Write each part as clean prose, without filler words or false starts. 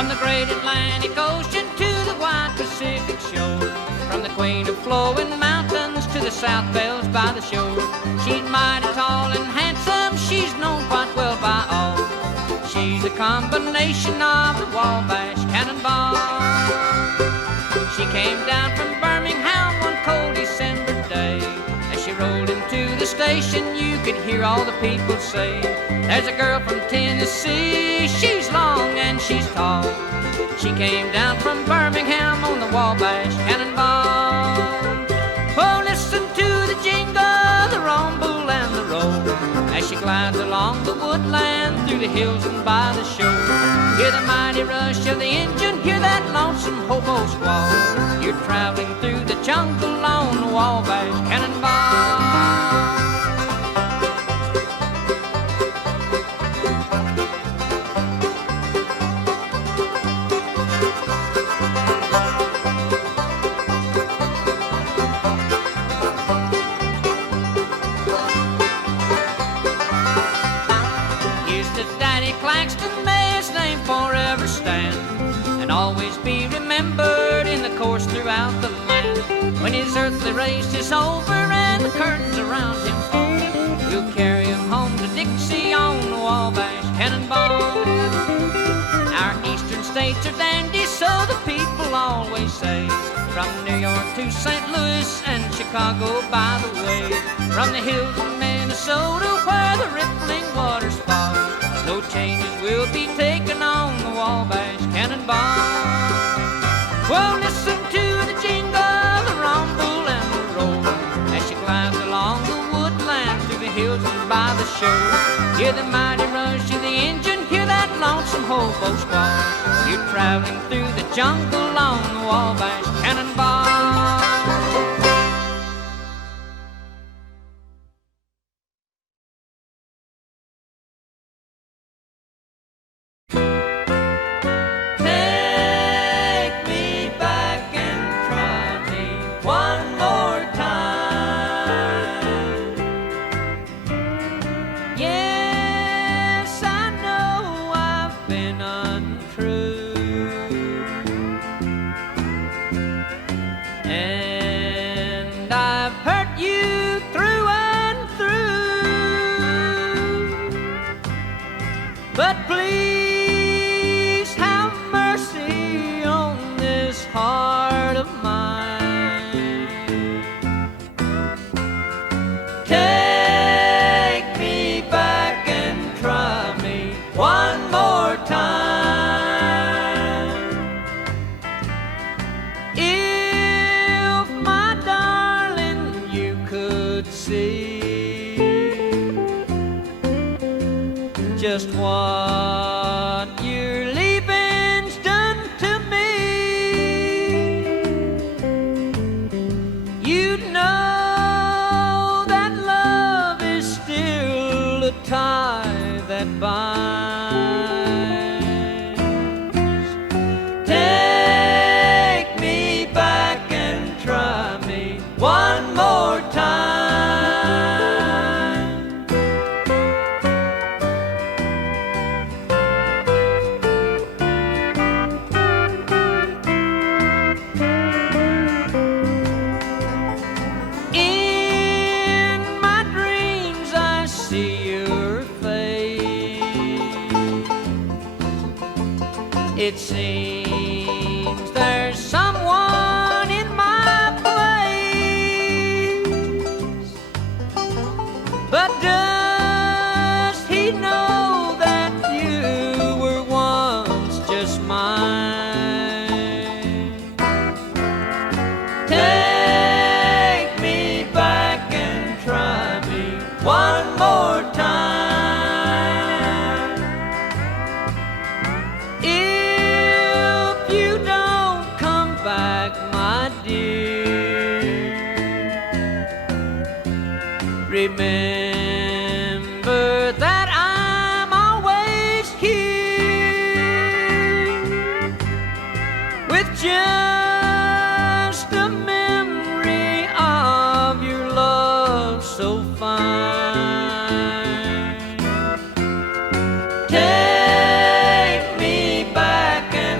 From the great Atlantic Ocean to the wide Pacific shore, from the queen of flowing mountains to the south bells by the shore. She's mighty tall and handsome, she's known quite well by all. She's a combination of the Wabash Cannonball. She came down from Birmingham one cold December day. As she rolled into the station, you could hear all the people say, there's a girl from Tennessee, she's long and she's tall. She came down from Birmingham on the Wabash Cannonball. Oh, listen to the jingle, the rumble and the roll, as she glides along the woodland through the hills and by the shore. Hear the mighty rush of the engine, hear that lonesome hobo squall. You're traveling through the jungle on the Wabash Cannonball. Forever stand and always be remembered in the course throughout the land. When his earthly race is over and the curtains around him fall, we'll carry him home to Dixie on the Wabash Cannonball. Our eastern states are dandy, so the people always say, from New York to St. Louis and Chicago by the way, from the hills of Minnesota where the rippling waters fall, no changes will be taken on the Wabash Cannonball. Well, listen to the jingle, the rumble and the roll, as she glides along the woodland through the hills and by the shore. Hear the mighty rush of the engine, hear that lonesome hobo squall. You're traveling through the jungle on the Wabash Cannonball. But please have mercy on this heart of mine. Take me back and try me one more time. If my darling you could see just what your leaving's done to me, you'd know that love is still a tie that binds. Take me back and try me one more time. It seems there's someone in my place, but does he know that you were once just mine? Take me back and try me one more time. Remember that I'm always here with just a memory of your love so fine. Take me back and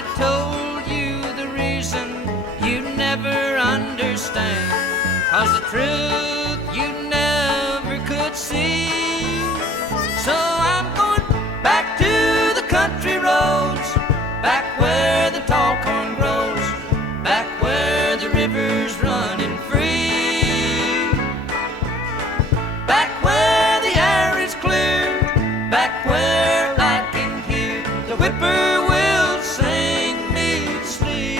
I told you the reason you never understand, 'cause the truth you never could see. So I'm going back to the country roads, back where the tall corn grows, back where the river's running free, back where the air is clear, back where I can hear the whippoorwill sing me to sleep.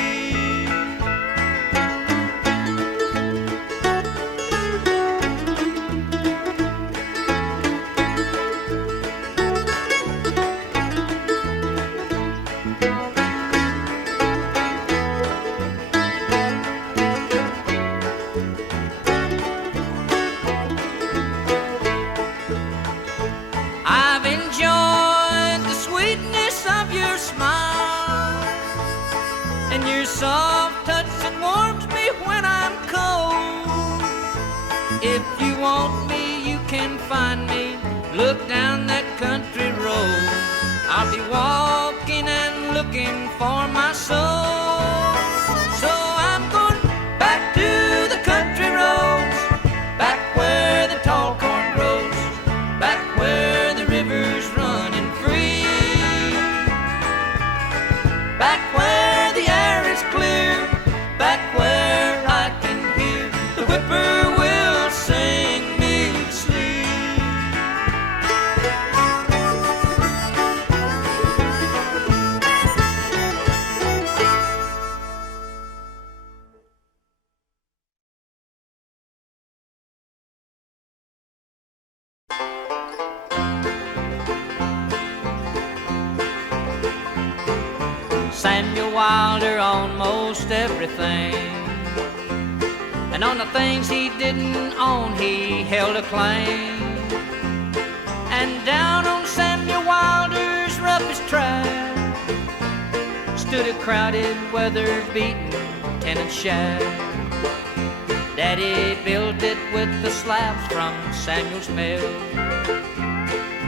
I've enjoyed the sweetness of your smile and your soft touch that warms me when I'm cold. If you want me, you can find me. Look down that country road. I'll be walking and looking for my soul. So I'm going back to the country roads, back where the tall corn grows, back where the river's running free, back where the air is clear, back where I can hear the whippoorwill sing me to sleep. Samuel Wilder on most everything, and on the things he didn't own he held a claim. And down on Samuel Wilder's roughest track stood a crowded, weather-beaten tenant shack. Daddy built it with the slabs from Samuel's mill,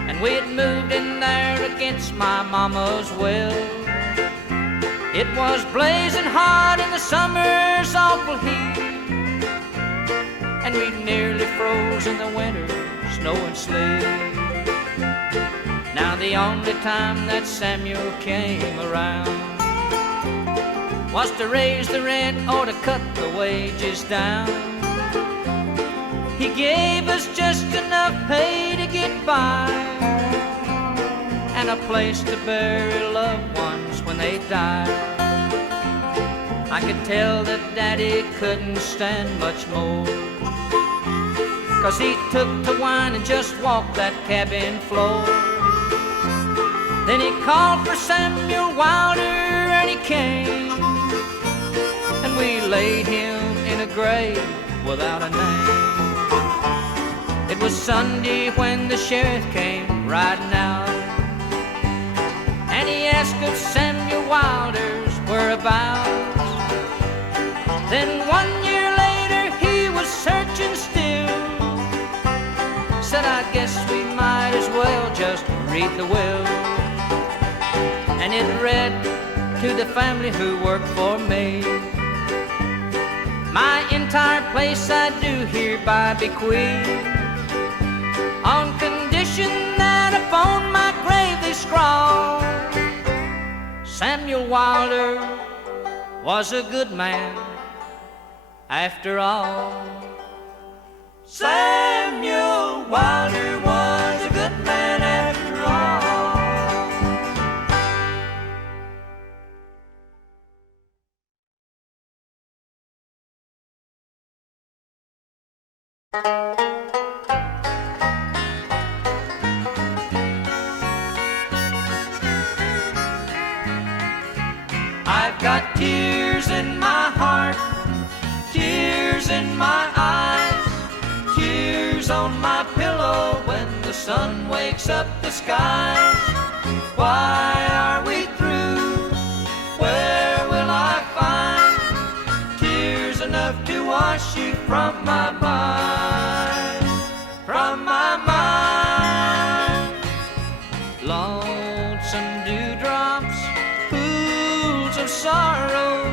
and we had moved in there against my mama's will. It was blazing hot in the summer's awful heat, and we nearly froze in the winter, snow and sleet. Now the only time that Samuel came around was to raise the rent or to cut the wages down. He gave us just enough pay to get by, and a place to bury loved ones when they died. I could tell that Daddy couldn't stand much more, 'cause he took the wine and just walked that cabin floor. Then he called for Samuel Wilder and he came, and we laid him in a grave without a name. It was Sunday when the sheriff came riding out, and he asked if Samuel Wilder's whereabouts. Then 1 year later he was searching still, said I guess we might as well just read the will. And it read to the family who worked for me, my entire place I do hereby bequeath, on condition that upon my grave they scrawl, Samuel Wilder was a good man after all. Samuel Wilder was a good man after all. I've got tears in my heart, tears in my eyes, tears on my pillow when the sun wakes up the skies. Why are we through? Where will I find tears enough to wash you from my mind? From my mind. Lonesome dewdrops, pools of sorrow,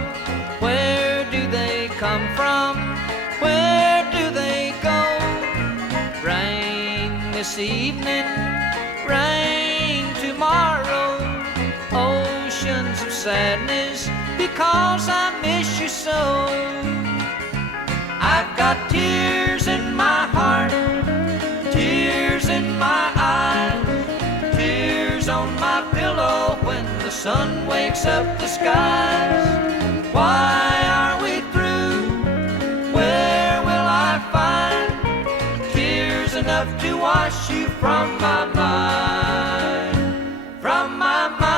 where do they come from? Where do they go? Rain this evening, rain tomorrow, oceans of sadness because I miss you so. I've got tears in my heart, tears in my eyes, tears on my pillow when the sun wakes up the skies. Why are we through? Where will I find tears enough to wash you from my mind, from my mind?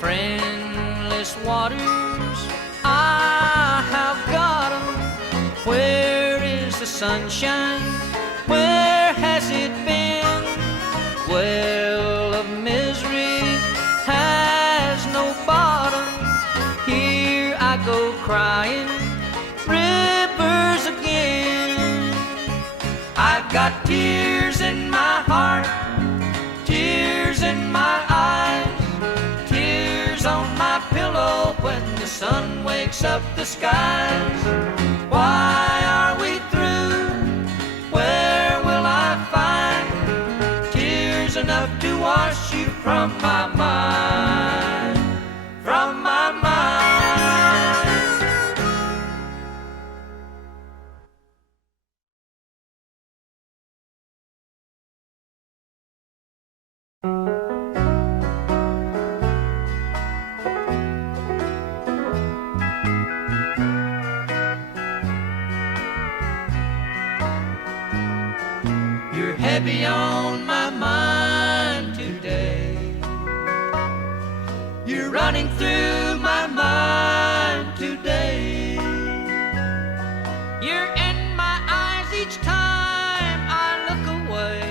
Friendless waters, I have got 'em. Where is the sunshine? Where has it been? Well of misery has no bottom. Here I go crying rivers again. I've got tears in my heart, tears in my eyes, tears on my pillow when the sun wakes up the skies. Why are we through? Where will I find tears enough to wash you from my mind, from my mind? You're heavy on my mind today. You're running through my mind today. You're in my eyes each time I look away.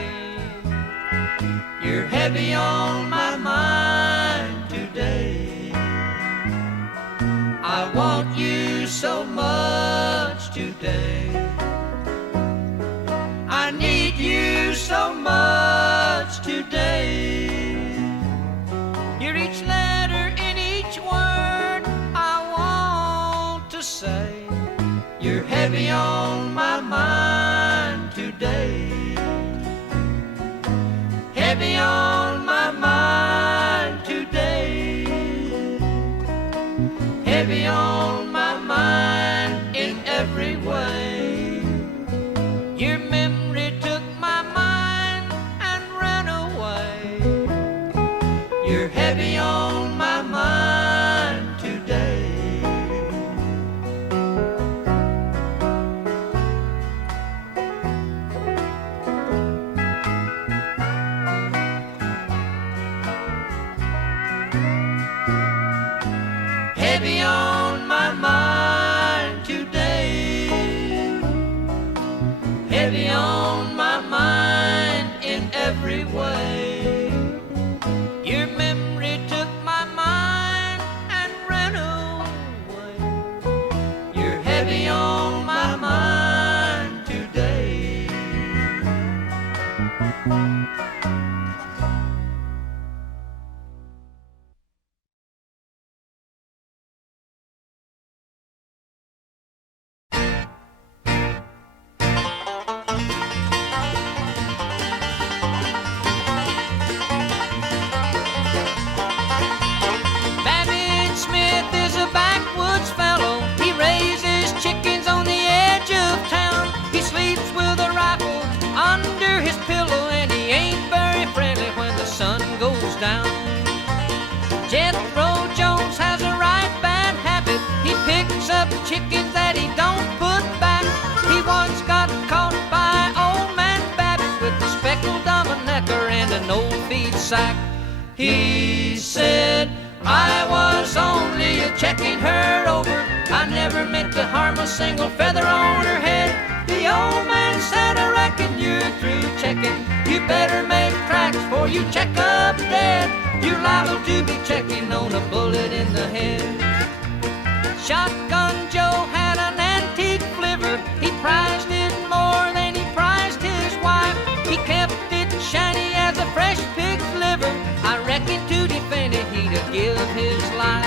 You're heavy on my mind today. I want you so much today. I need you so much today. You're each letter in each word I want to say. You're heavy on my mind today. Heavy on my mind today. Heavy on my mind in every way. Your memory took my mind and ran away. You're heavy on my mind today. Heavy on my mind today. Heavy on my mind in every way. Your memory took my mind and ran away. You're heavy on my mind today. Down. Jethro Jones has a right bad habit. He picks up chickens that he don't put back. He once got caught by old man Babbitt with a speckled Dominecker and an old feed sack. He said, I was only checking her over. I never meant to harm a single feather on her head. The old man said, I reckon you're you're through checking. You better make tracks before you check up dead. You're liable to be checking on a bullet in the head. Shotgun Joe had an antique flivver. He prized it more than he prized his wife. He kept it shiny as a fresh pig's liver. I reckon to defend it he'd have give his life.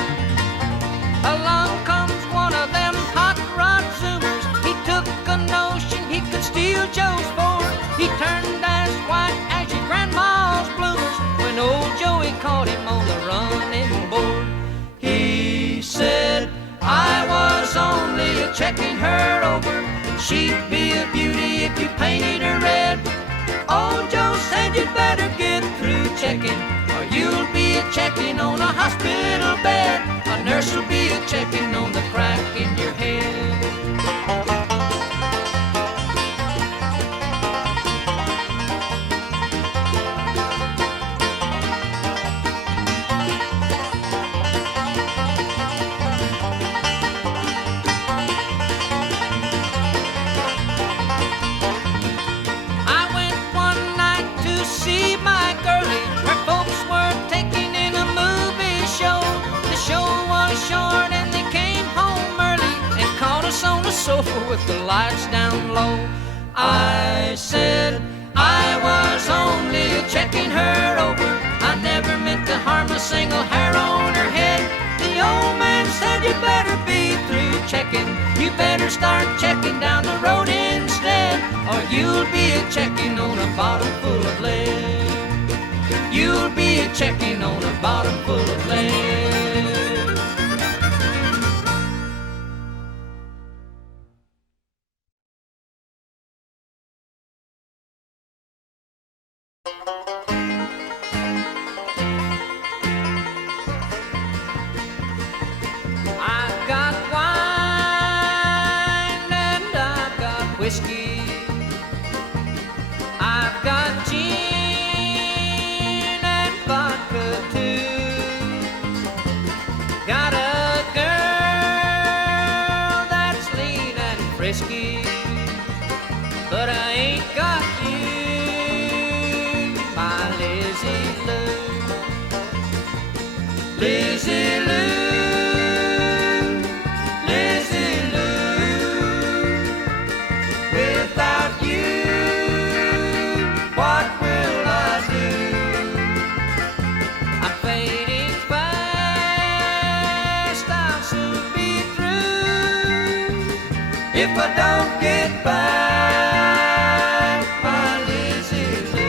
Along comes one of them hot rod zoomers. He took a notion he could steal Joe's Ford. He turned as white as your grandma's bloomers when old Joey caught him on the running board. He said, I was only a checking her over. She'd be a beauty if you painted her red. Old Joe said you'd better get through checking, or you'll be a checking on a hospital bed. A nurse will be a checking on the crack in your head. Sofa with the lights down low. I said I was only checking her over. I never meant to harm a single hair on her head. The old man said you better be through checking. You better start checking down the road instead, or you'll be a checking on a bottom full of lead. You'll be a checking on a bottom full of lead. I've got wine and I've got whiskey. I've got gin and vodka too. Got a girl that's lean and frisky, but I ain't got you, my Lizzie Lou. Lizzie Lou. If I don't get back my Lizzie Lou.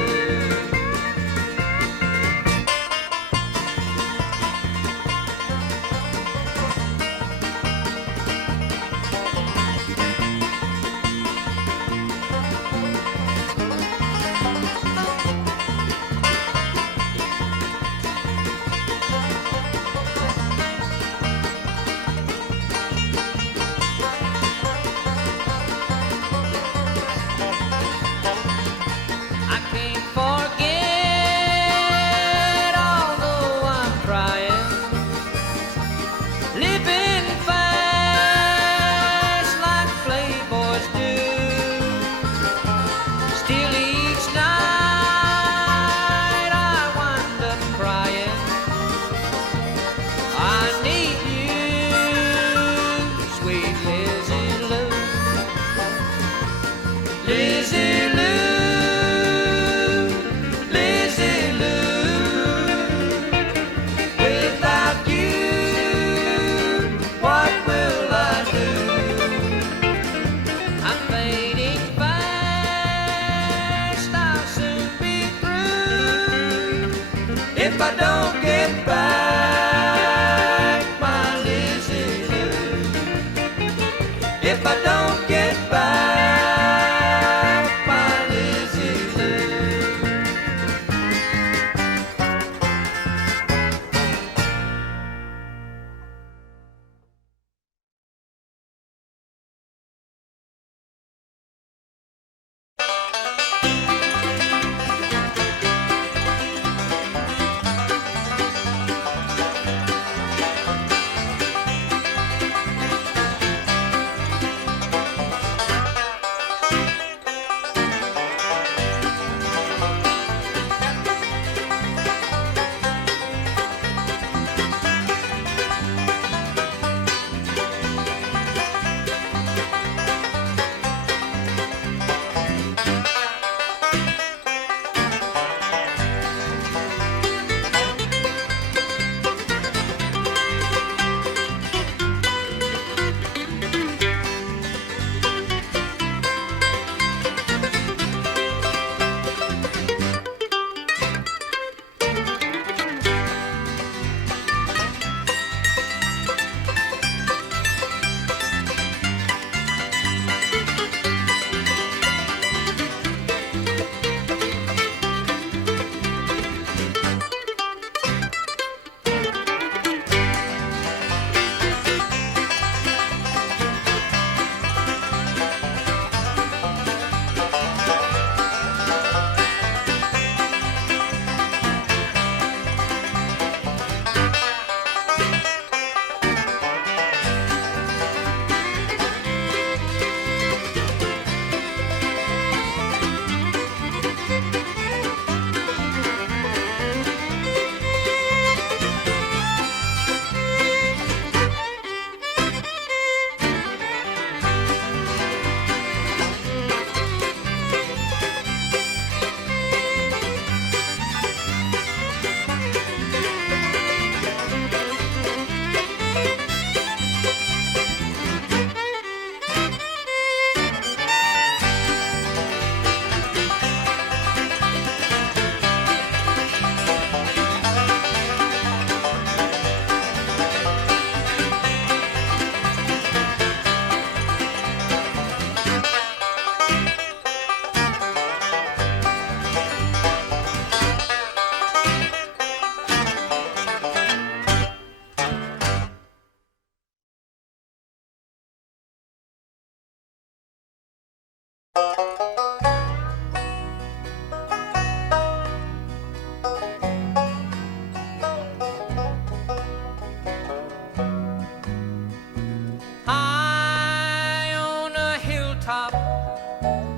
High on a hilltop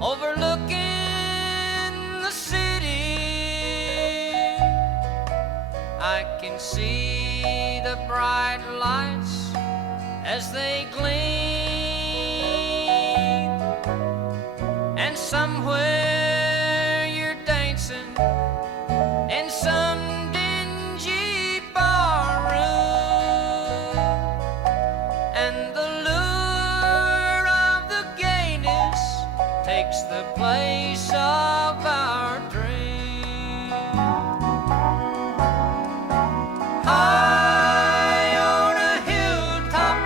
overlooking the city, I can see the bright lights as they gleam, and somewhere you're dancing in some dingy barroom, and the lure of the gayness takes the place of our dream. High on a hilltop,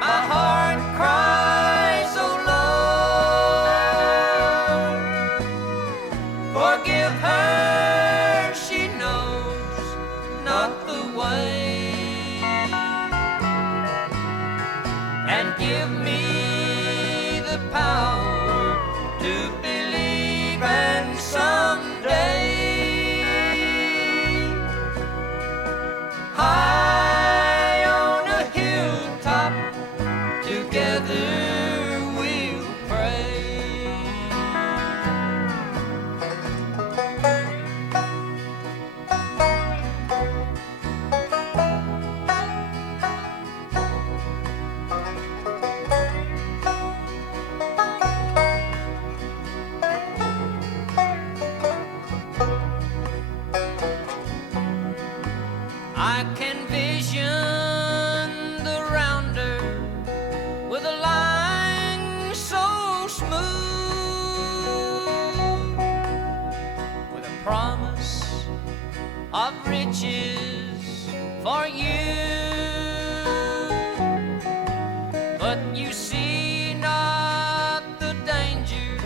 my heart cries, oh Lord, forgive her, she knows not the way, and give me the power to believe, and someday high on a hilltop together we'll pray. I can vision the rounder with a line so smooth, with a promise of riches for you. But you see not the danger,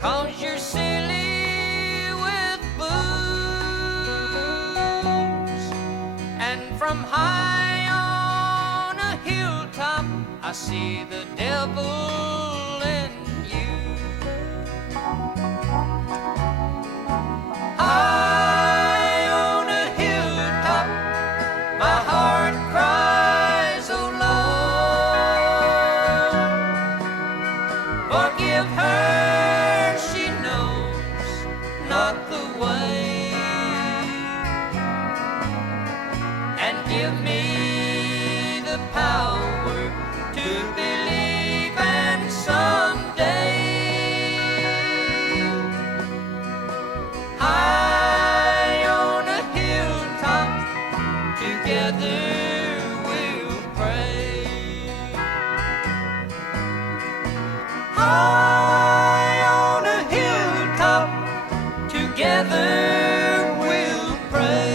'cause you're silly with booze. And from high on a hilltop, I see the devil in you. High on a hilltop, my heart cries, oh Lord, forgive her, she knows not the way, and give me the power to believe, and someday high on a hilltop together we'll pray. High on a hilltop together we'll pray.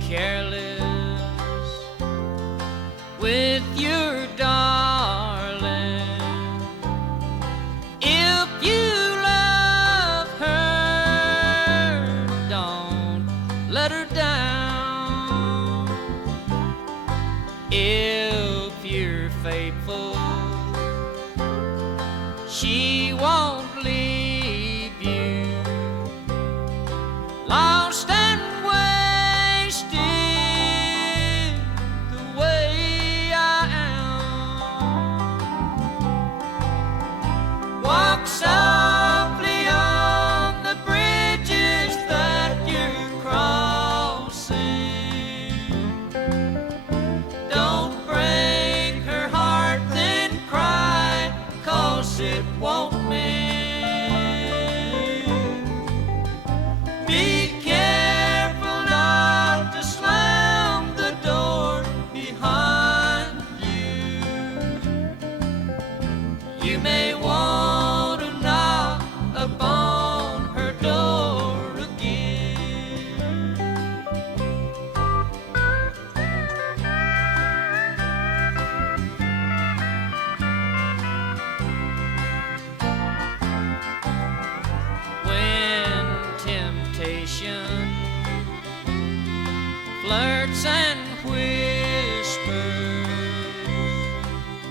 careless with your darling. If you love her, don't let her down. If you're faithful, she won't leave you lost and wasted the way I am. Walk softly on the bridges that you're crossing. Don't break her heart, then cry, 'cause it won't mend. Be careful not to slam the door behind you. You may want to knock upon her door again. When temptation flirts and whispers,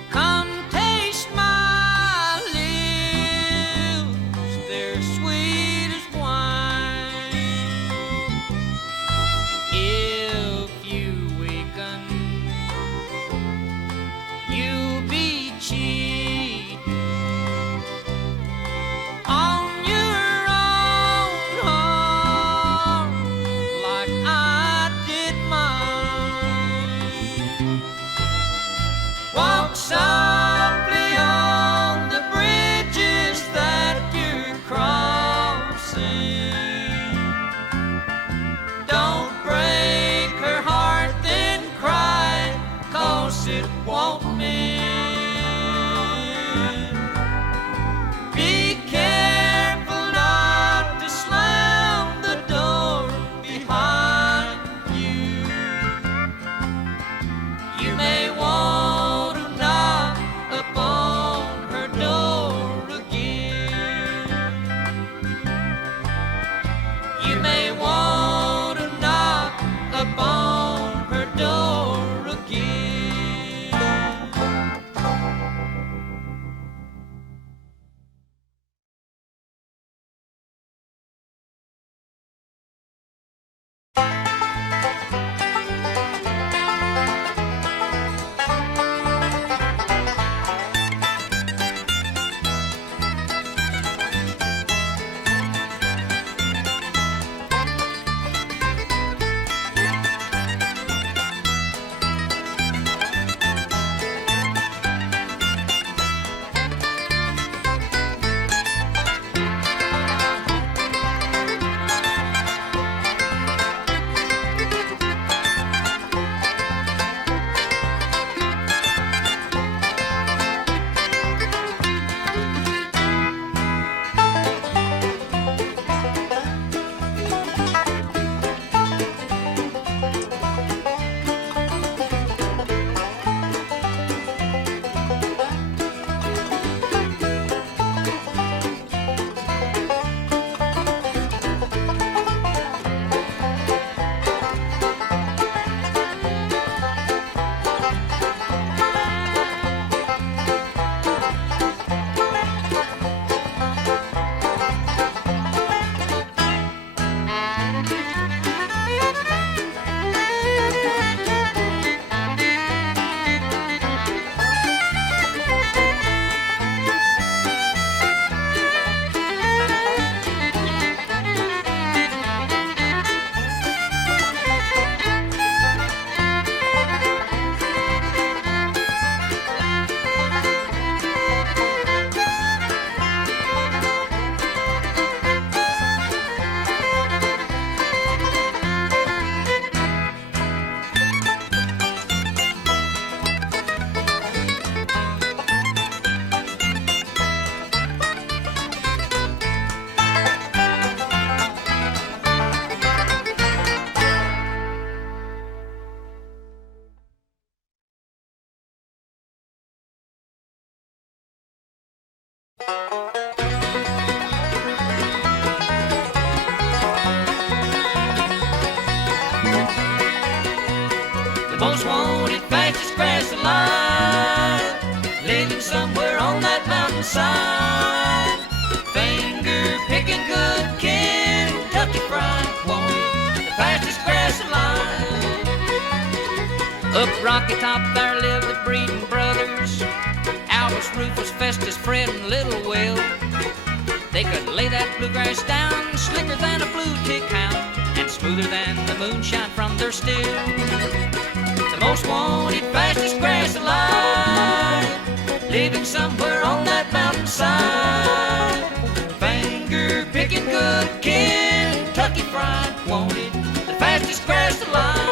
come taste my lips, they're sweet as wine. If you weaken, you'll be cheating on your own heart like I did mine. Walk softly on the bridges that you're crossing. Don't break her heart, then cry, 'cause it won't mend. Be careful not to slam the door behind you. You may want to knock The most wanted, fastest grass alive, living somewhere on that mountainside. Finger picking good Kentucky fried wanted, the fastest grass alive. Up Rocky Top there lived the Breeding brothers, Albus, Rufus, Festus, Fred, and Little Will. They could lay that bluegrass down slicker than a blue tick hound and smoother than the moonshine from their still. The most wanted, fastest grass alive, living somewhere on that mountainside. Finger picking good Kentucky fried wanted, the fastest grass alive.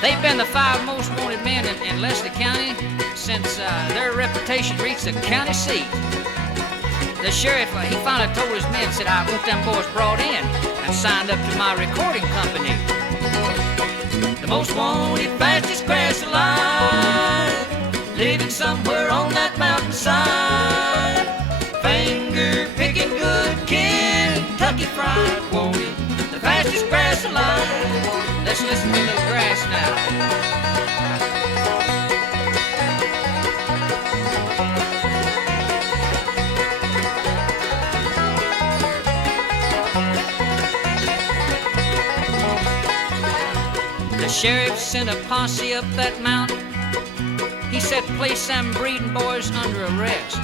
They've been the 5 most wanted men in Leslie County since their reputation reached the county seat. The sheriff, he finally told his men, said, I want them boys brought in and signed up to my recording company. The most wanted, fastest grass alive, living somewhere on that mountainside. Finger picking good Kentucky fried wanted, the fastest grass alive. Let's listen to a little grass now. The sheriff sent a posse up that mountain. He said, place them Breeding boys under arrest.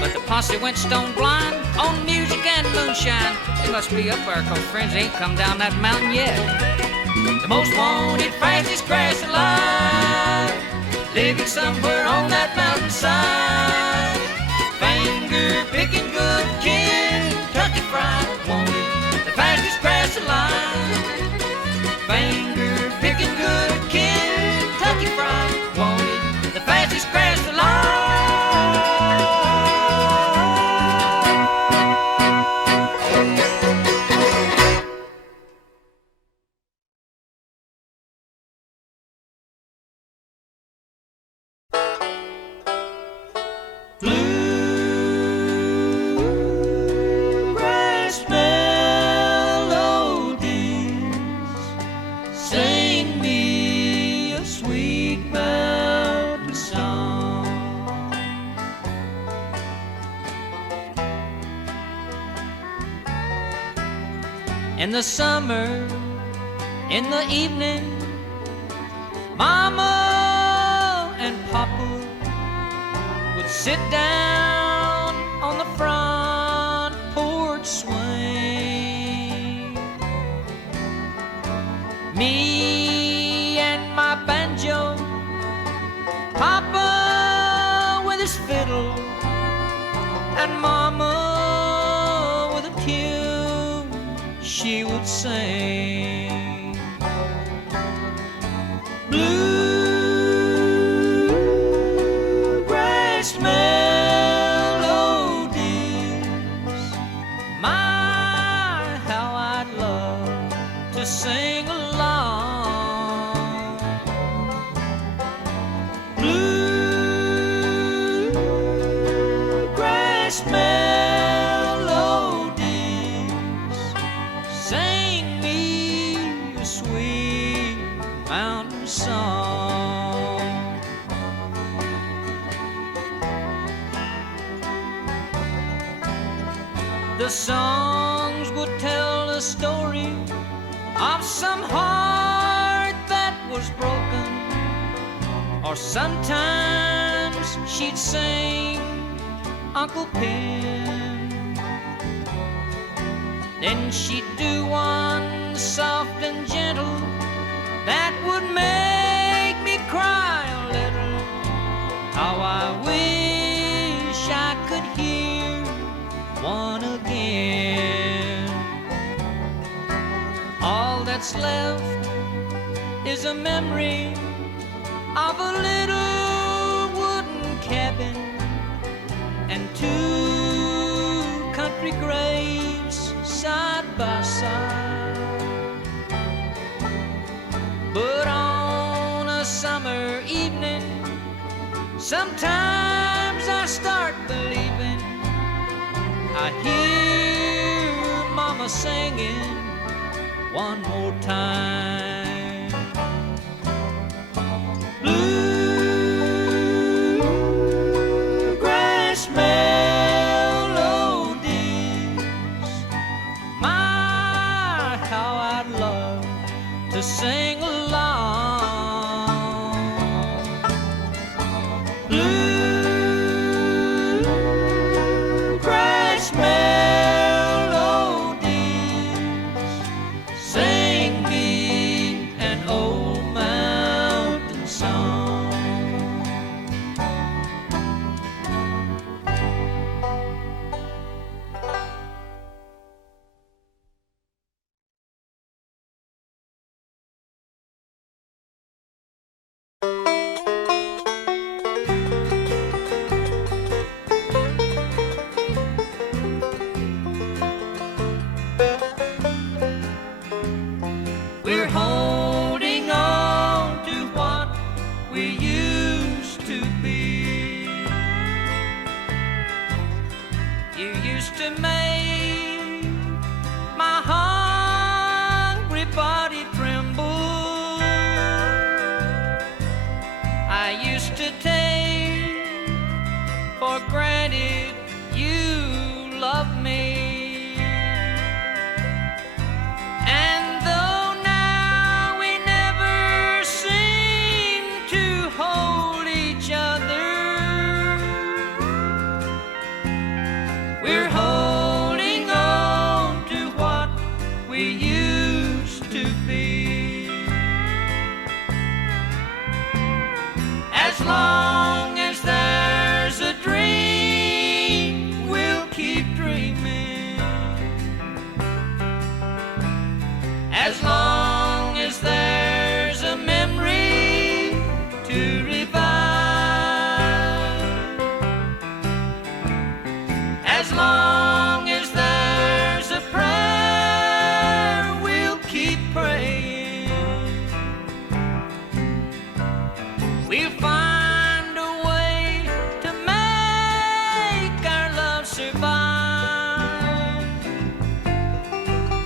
But the posse went stone blind on music and moonshine. They must be up there, 'cause friends ain't come down that mountain yet. The most wanted, fastest grass alive, living somewhere on that mountainside. Finger picking good Kentucky fried wanted, the fastest grass alive. Finger picking good Kentucky fried wanted, the fastest grass alive. Bluegrass melodies, sing me a sweet mountain song. In the summer, in the evening, Mama and Papa would sit down on the front porch swing. Me and my banjo, Papa with his fiddle, and Mama with a tune she would sing. Bluegrass melodies, my, how I'd love to sing along. Bluegrass melodies, sing me a sweet mountain song. The songs would tell the story of some heart that was broken, or sometimes she'd sing Uncle Pen. Then she'd do one soft and gentle that would make me cry a little. How I wish I could hear one again. All that's left is a memory of a little wooden cabin Sometimes I start believing I hear Mama singing one more time. Bluegrass melodies, my, how I'd love to sing along. Bluegrass melodies, sing me an old mountain song. We're holding on to what we used to be. You used to make my hungry body tremble. I used to take for granted you loved me. And though now we never seem to hold each other, we're holding on to what we used to be. As long as there's a dream, we'll keep dreaming. As long as there's a memory to revive. As long as there's a prayer, we'll keep praying. We'll find a way to make our love survive.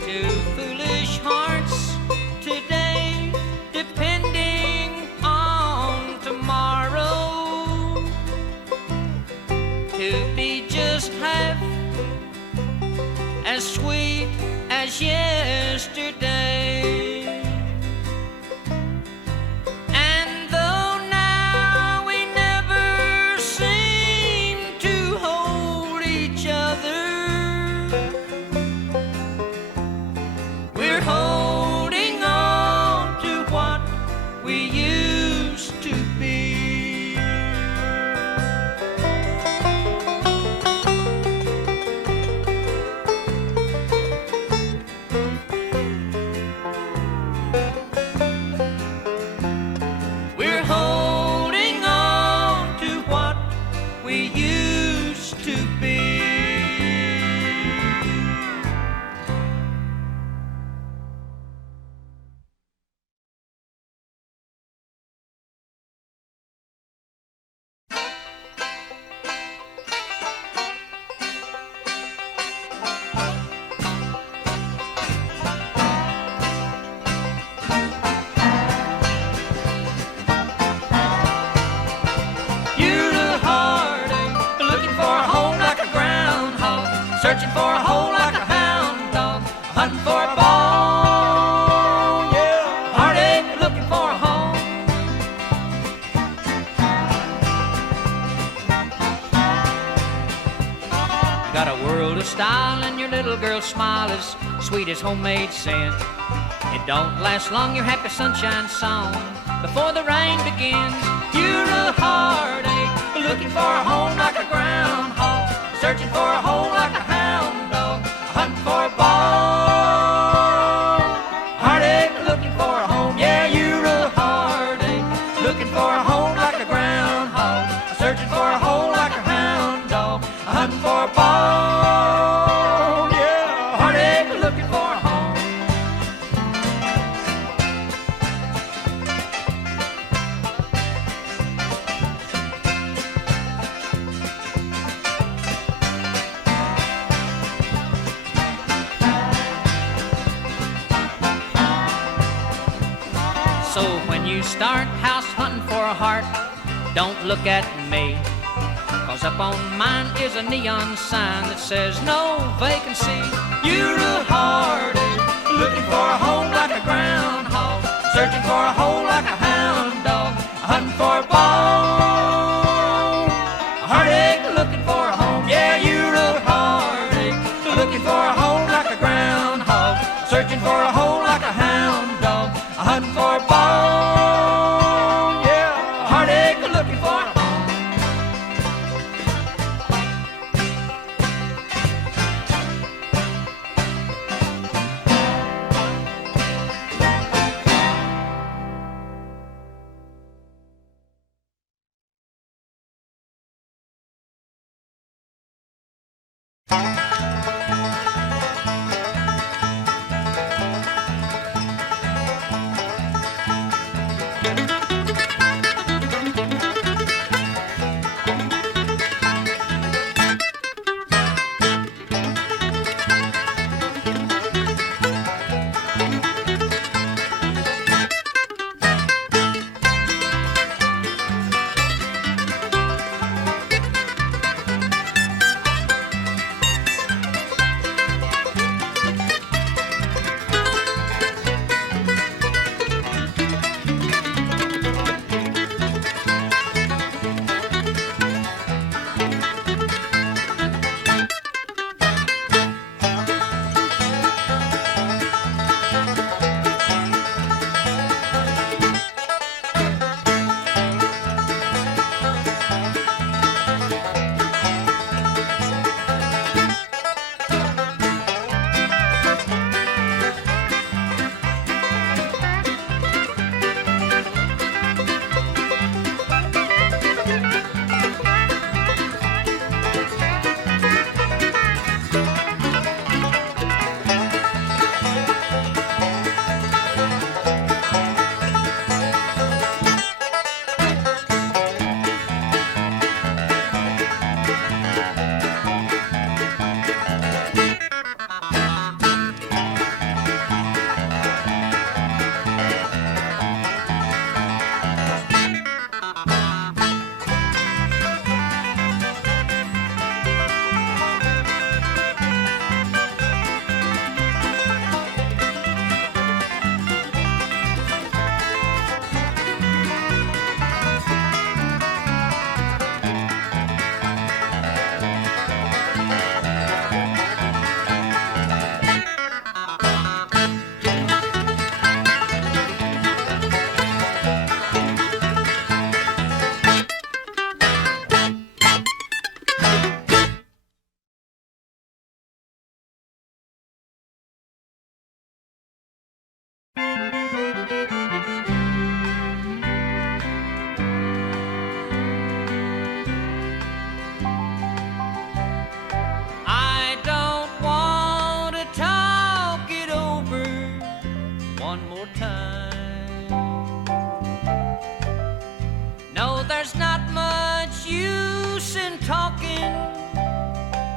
Two foolish hearts today, depending on tomorrow, to be just half as sweet as yesterday. And though now we never seem to hold each other, we're holding on to what we used to be. We're holding on to what we used to be. You're a heartache, looking for a home like a groundhog, searching for a hole like a hound dog, hunting for a bone. Yeah, heartache, looking for a home. You got a world of style and your little girl's smile is sweet as homemade scent. It don't last long, your happy sunshine song, before the rain begins. You're a heartache, looking for a home like a groundhog, searching for a hole like a hound dog, hunting for a bone. Heartache, looking for a home. Yeah, you're a heartache, looking for a home like a groundhog, searching for a hole like a hound dog, hunting for a bone. Yeah, heartache, looking for a home. So when you start house hunting for a heart, don't look at me, 'cause up on mine is a neon sign that says no vacancy. You're a heartache, looking for a home like a groundhog, searching for a hole like a hound dog, hunting for a bone. A heartache, looking for a home. Yeah, you're a heartache, looking for a home like a groundhog, searching for a hole like a hound dog, hunting for a bone. Yeah, a heartache, looking for a home.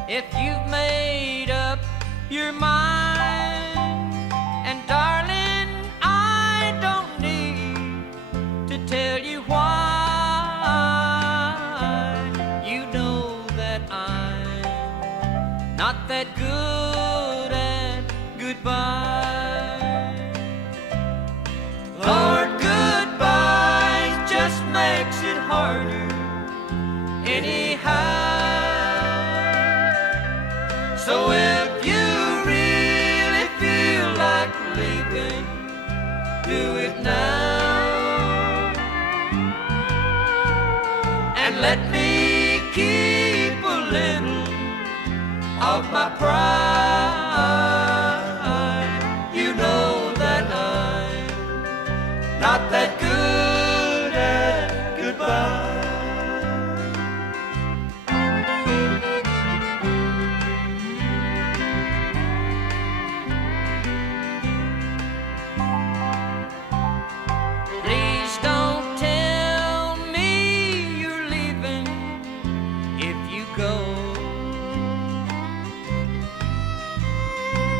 if you've made up your mind. And darling, I don't need to tell you why. You know that I'm not that good at goodbye. Lord, goodbye just makes it harder anyhow. So if you really feel like leaving, do it now. And let me keep a little of my pride. You know that I'm not that good at goodbye.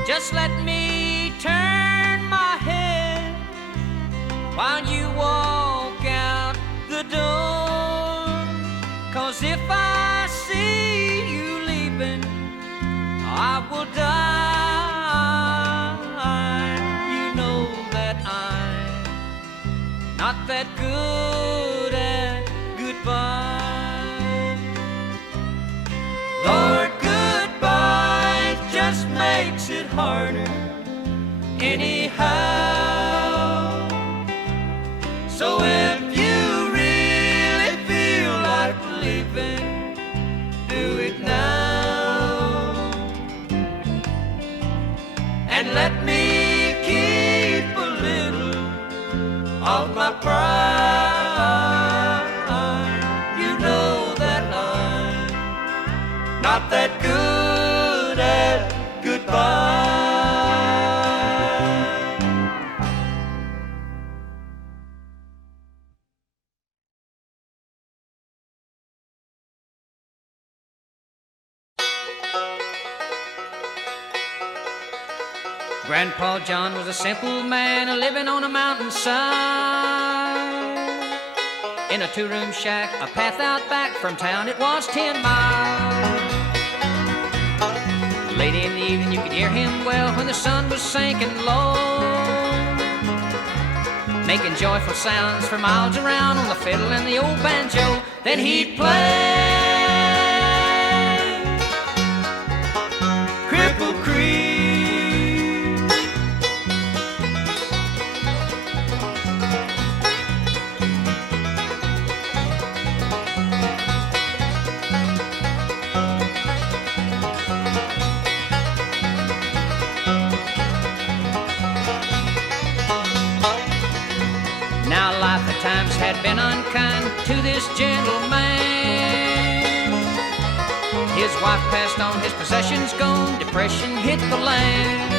Just let me turn my head while you 'cause if I see you leaving, I will die. You know that I'm not that good at goodbye. Lord, goodbye just makes it harder anyhow. So if you really feel like leaving, do it now. And let me keep a little of my pride. You know that I'm not that good at goodbye. Grandpa John was a simple man living on a mountainside. In a two-room shack, a path out back from town, it was 10 miles. Late in the evening you could hear him well when the sun was sinking low, making joyful sounds for miles around on the fiddle and the old banjo. Then he'd play Cripple Creek. Times had been unkind to this gentleman. His wife passed on, his possessions gone, depression hit the land.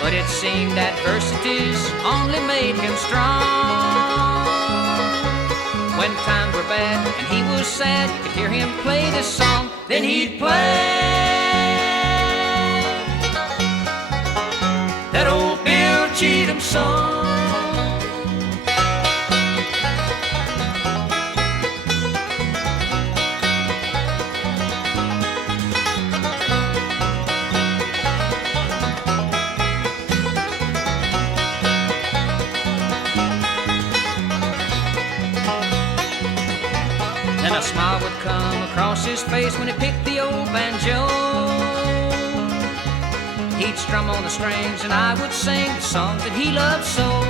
But it seemed adversities only made him strong. When times were bad and he was sad, you could hear him play this song. Then he'd play that old Bill Cheatham song. A smile would come across his face when he picked the old banjo. He'd strum on the strings and I would sing the songs that he loved so.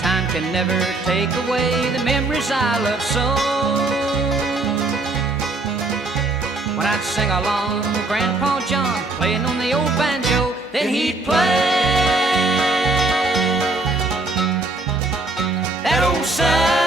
Time can never take away the memories I love so. When I'd sing along with Grandpa John playing on the old banjo, then he'd play that old sound.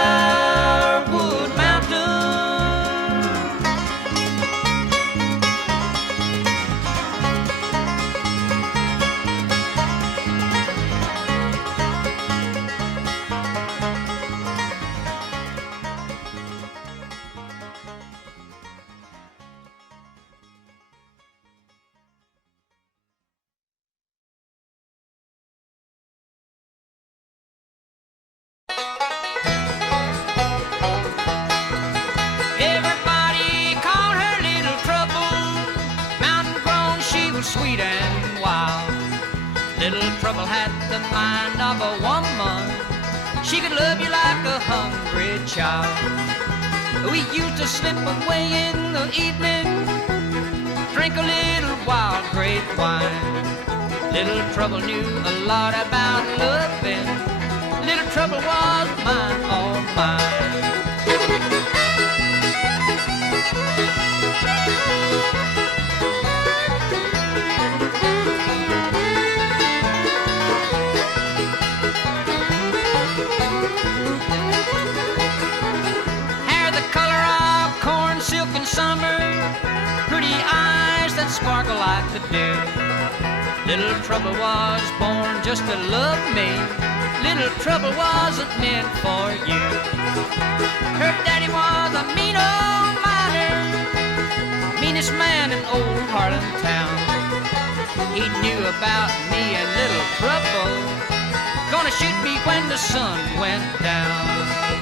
Sweet and wild. Little Trouble had the mind of a woman. She could love you like a hungry child. We used to slip away in the evening, drink a little wild grape wine. Little Trouble knew a lot about loving. Little Trouble was mine, all mine. Summer, pretty eyes that sparkle like the dew. Little Trouble was born just to love me. Little Trouble wasn't meant for you. Her daddy was a mean old miner, meanest man in old Harlan town. He knew about me and Little Trouble, gonna shoot me when the sun went down.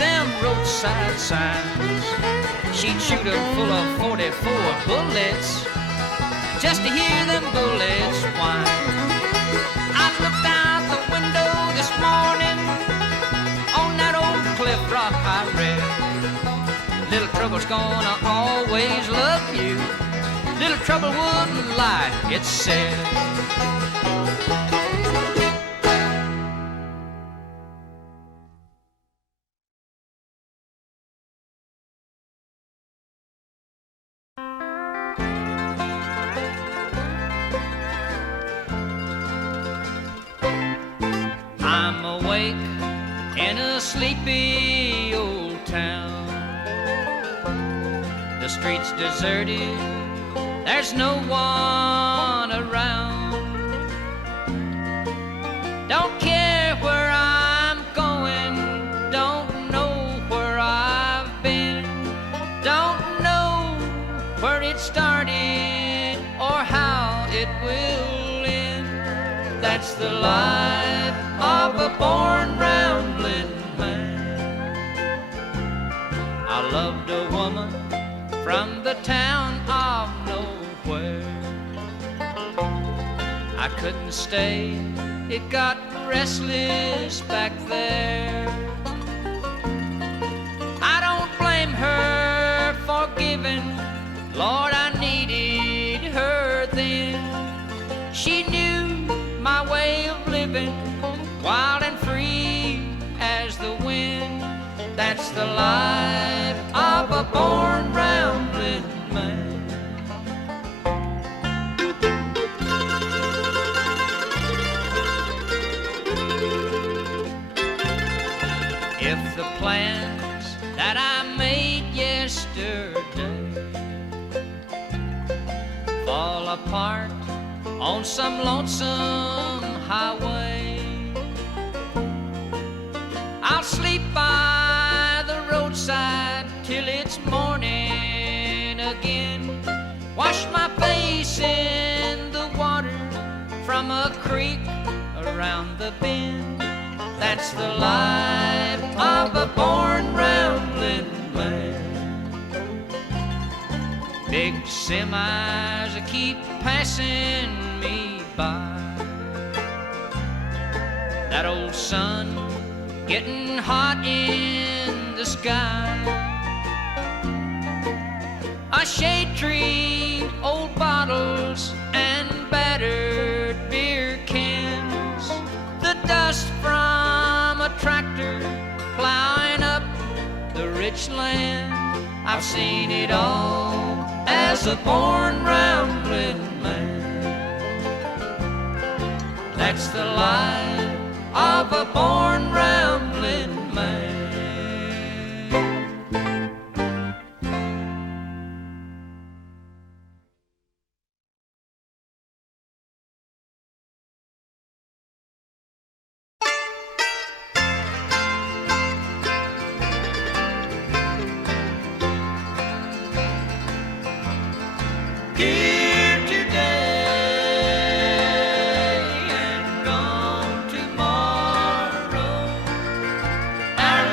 them roadside signs. She'd shoot 'em full of 44 bullets just to hear them bullets whine. I looked out the window this morning, on that old cliff rock I read, little trouble's gonna always love you, little trouble wouldn't lie, it said. I'm awake in a sleepy old town. The streets deserted, there's no one around. Don't care where I'm going, don't know where I've been, don't know where it started or how it will end. That's the life of a born rambling man. I loved a woman from the town of nowhere. I couldn't stay, it got restless back there. I don't blame her for giving, Lord, I needed her then. She knew my way of living, wild and free as the wind. That's the life of a born rambling man. If the plans that I made yesterday fall apart on some lonesome highway, I'll sleep by the roadside till it's morning again. Wash my face in the water from a creek around the bend. That's the life of a born rambling man. Big semis keep passing me by. That old sun getting hot in the sky. A shade tree, old bottles, and battered beer cans. The dust from a tractor plowing up the rich land. I've seen it all as a born rambling man. That's the life of a born rambling man. Here today and gone tomorrow. Our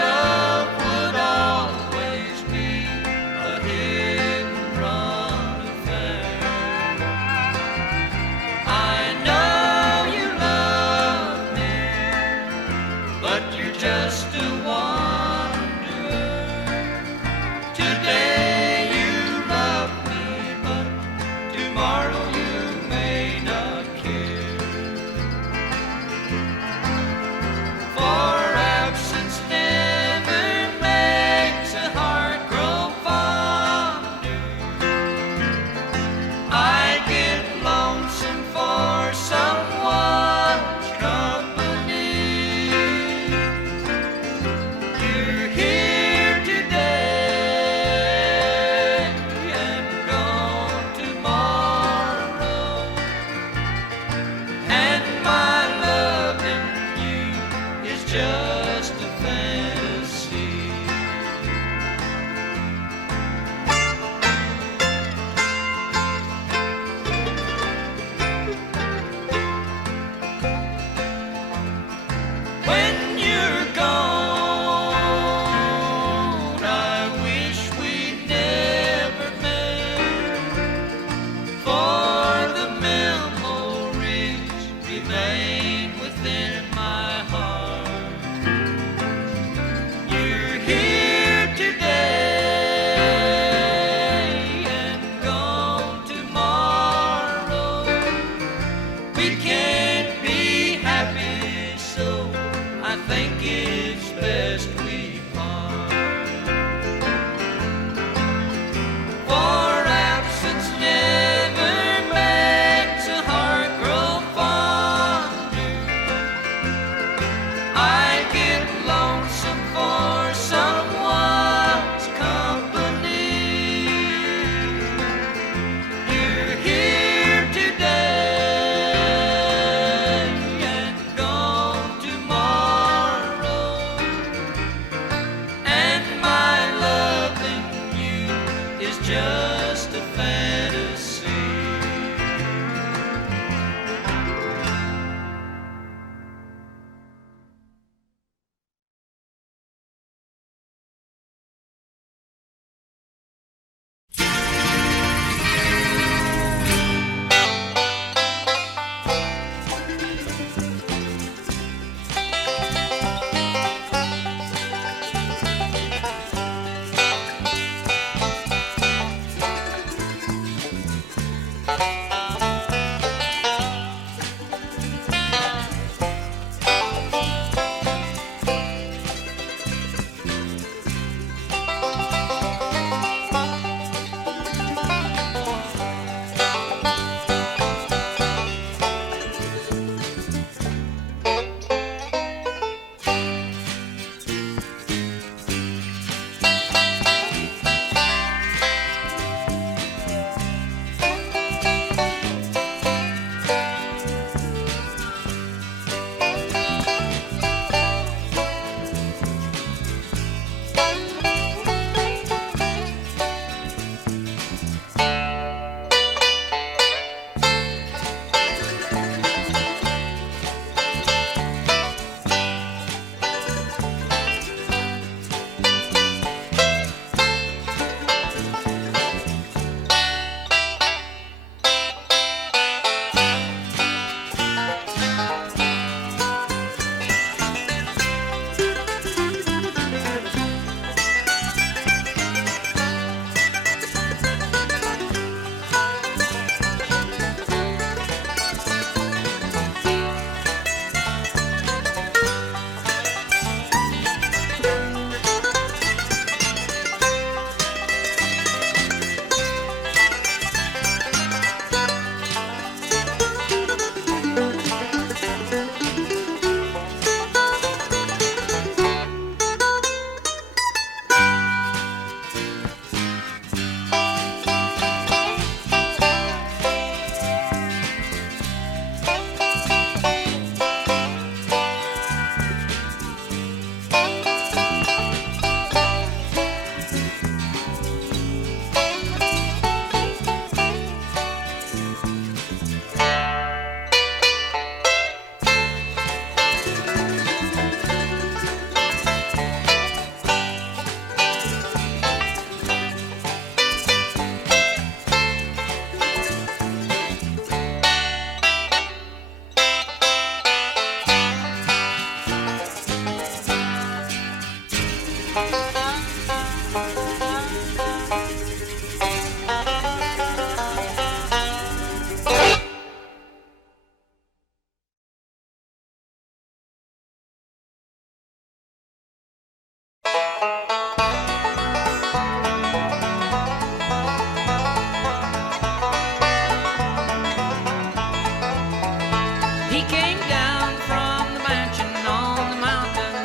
down from the mansion on the mountain.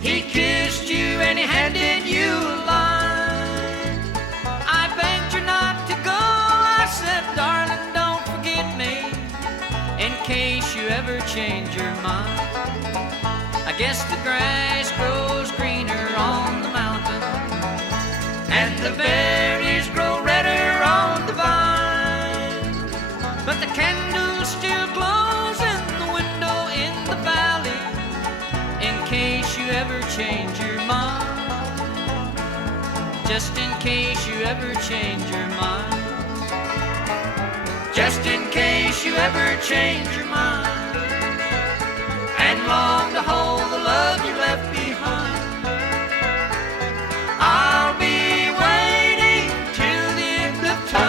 He kissed you and he handed you a line. I begged you not to go. I said, darling, don't forget me, in case you ever change your mind. I guess the grass grows greener on the mountain, and the berries grow redder on the vine. But the candle still glows in the window in the valley, in case you ever change your mind. Just in case you ever change your mind. Just in case you ever change your mind, and long to hold the love you left behind. I'll be waiting till the end of time,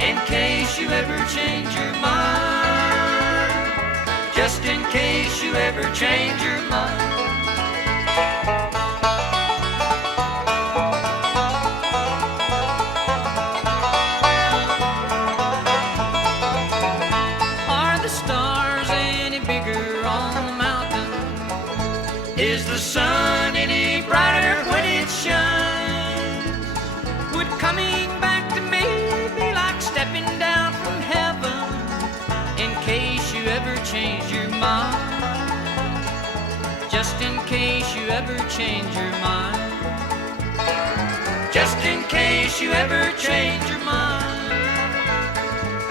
in case you ever change your mind. Just in case you ever change your mind. Is the sun any brighter when it shines? Would coming back to me be like stepping down from heaven, in case you ever change your mind? Just in case you ever change your mind. Just in case you ever change your mind,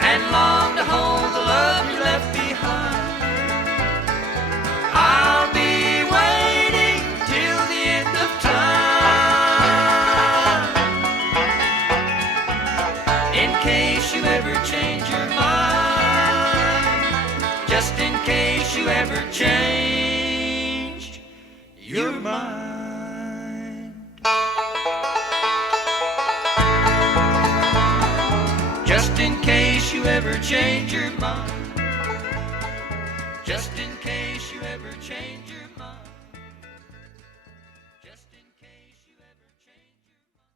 and long to hold the love you left behind. I'll be waiting till the end of time, in case you ever change your mind. Just in case you ever changed your mind. Just in case you ever change your mind. Just in case you ever change your mind. Just in case you ever change your mind.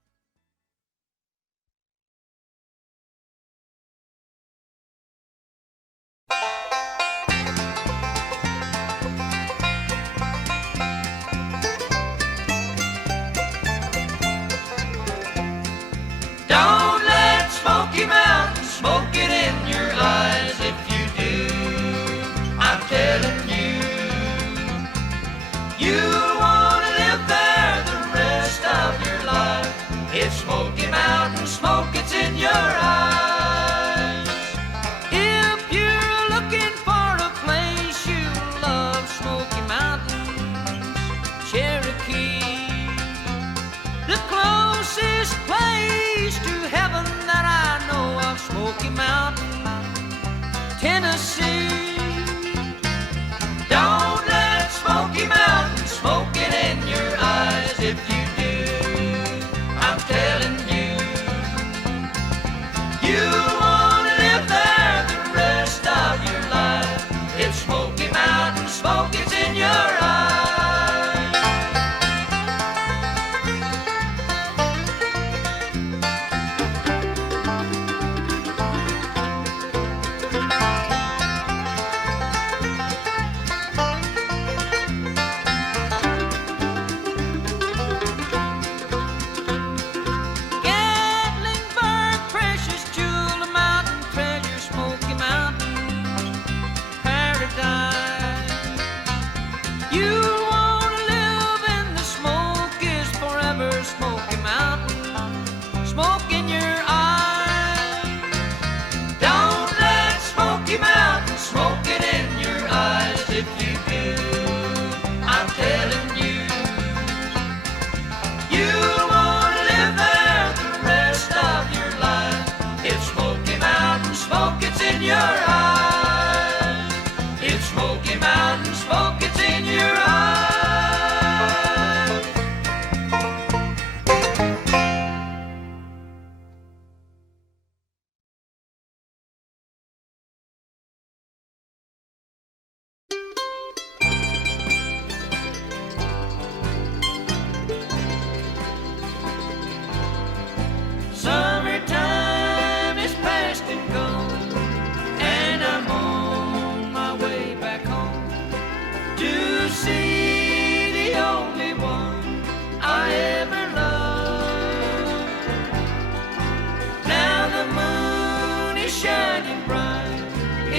Don't let Smoky Mountain smoke it in your eyes. If you do, I'm telling you, you wanna live there the rest of your life. If Smoky Mountain smoke gets in your eyes. If you're looking for a place you love, Smoky Mountains, Cherokee, the closest place to heaven that I know of, Smoky Mountain, Tennessee. Don't let Smoky Mountain smoke it in your eyes. If you do, I'm telling you, you wanna live there the rest of your life. If Smoky Mountain smoke is in your eyes.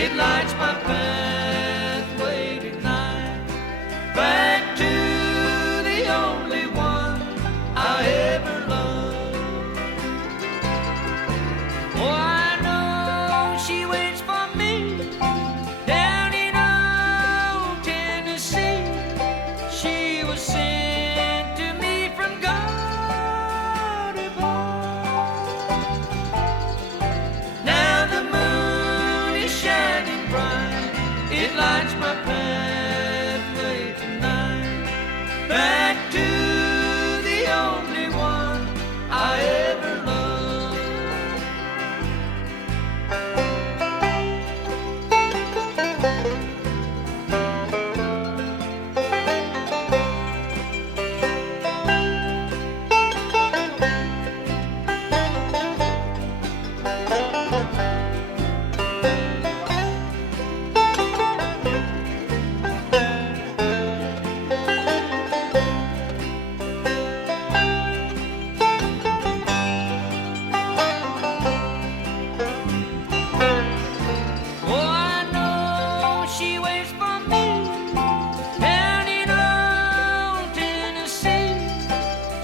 it lights my pathway tonight. Back to the only one I ever loved. Oh, I know she waits for me down in old Tennessee. She was sent to me from God above. Now the moon is shining bright, it lights my pathway tonight. Back to the only one I ever loved. Oh, I know she waits for me down in old Tennessee.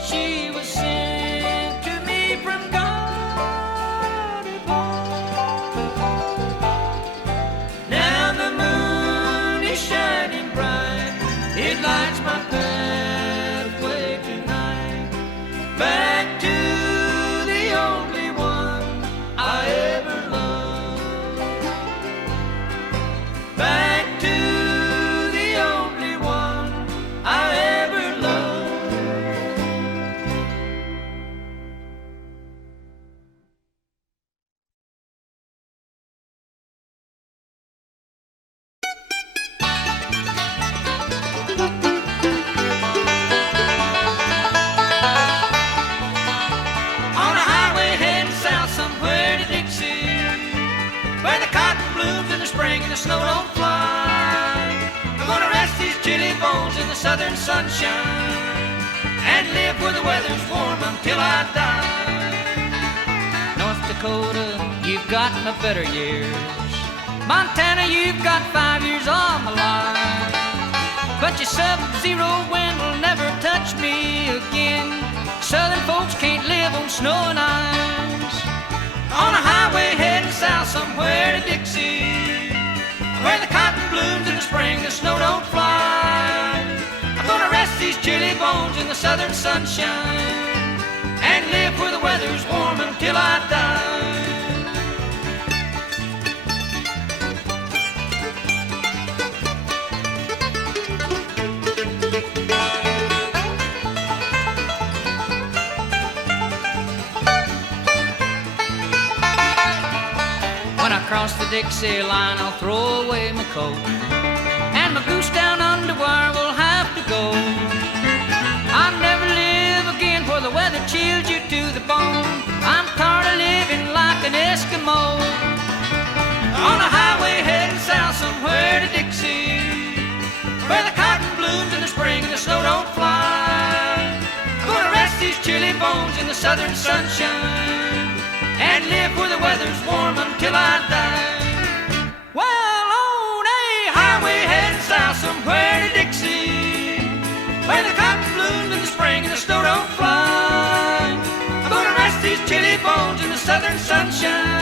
She was sent to me from God above. Now the moon is shining bright, it lights my pathway tonight. Back to the only one I ever loved. Back to the only one I ever loved. On a highway heading south somewhere to Dixie, where the cotton blooms in the spring and the snow don't fly. I'm gonna rest these chilly bones in the southern sunshine and live where the weather's warm until I die. North Dakota, you've got my better years. Montana, you've got 5 years on the line. But your sub-zero wind will never touch me again. Southern folks can't live on snow and ice. On a highway heading south somewhere to Dixie, where the cotton blooms in the spring, the snow don't fly. I'm gonna rest these chilly bones in the southern sunshine and live where the weather's warm until I die. When I cross the Dixie line, I'll throw away my coat, and my goose down underwear will have to go. I'll never live again, for the weather chills you to the bone. I'm tired of living like an Eskimo. On a highway heading south somewhere to Dixie, where the cotton blooms in the spring and the snow don't fly. I'm gonna rest these chilly bones in the southern sunshine and live where the weather's warm until I die. Well, on a highway heading south somewhere to Dixie, where the cotton blooms in the spring and the snow don't fly. I'm gonna rest these chilly bones in the southern sunshine